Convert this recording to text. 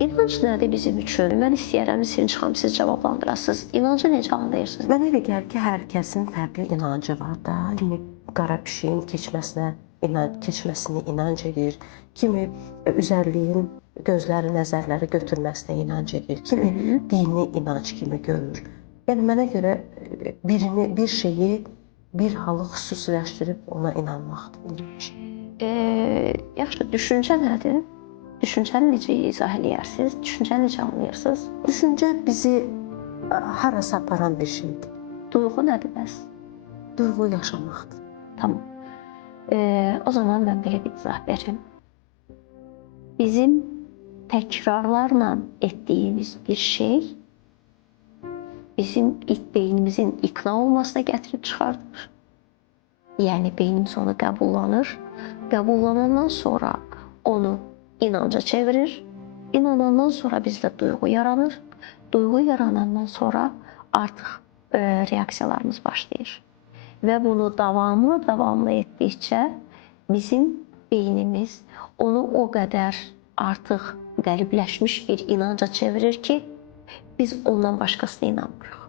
İnanc nədir bizim üçün? Mən istəyərəm sizin çıxam, siz cavablandırasınız. İnancı necə anlayırsınız? Mənə elə gəlir ki, hər kəsin fərqli inancı var da. Kimi qara pişiyin keçməsini inanc edir, kimi üzərliyin gözləri, nəzərləri götürməsinə inanc edir, kimi dini inanc kimi görür. Yəni mənə görə bir şeyi, bir halı xüsusiləşdirib ona inanmaqdır. Yaxşı, düşüncə nədir? Düşüncəni necə izah eləyərsiniz? Düşüncəni necə anlayırsınız? Düşüncə bizi harasa aparan bir şeydir. Duyğu nədir bəs? Duyğu yaşamaqdır. Tamam. O zaman mən belə bir izah verim. Bizim təkrarlarla etdiyimiz bir şey bizim beynimizin ikna olmasına gətirib çıxardır. Yəni beynimiz onu qəbullanır. Qəbullanandan sonra onu inanca çevirir. İnanandan sonra bizdə duyğu yaranır. Duyğu yaranandan sonra artıq reaksiyalarımız başlayır. Və bunu davamlı etdikcə bizim beynimiz onu o qədər artıq qəlibləşmiş bir inanca çevirir ki, biz ondan başqasına inanmırıq.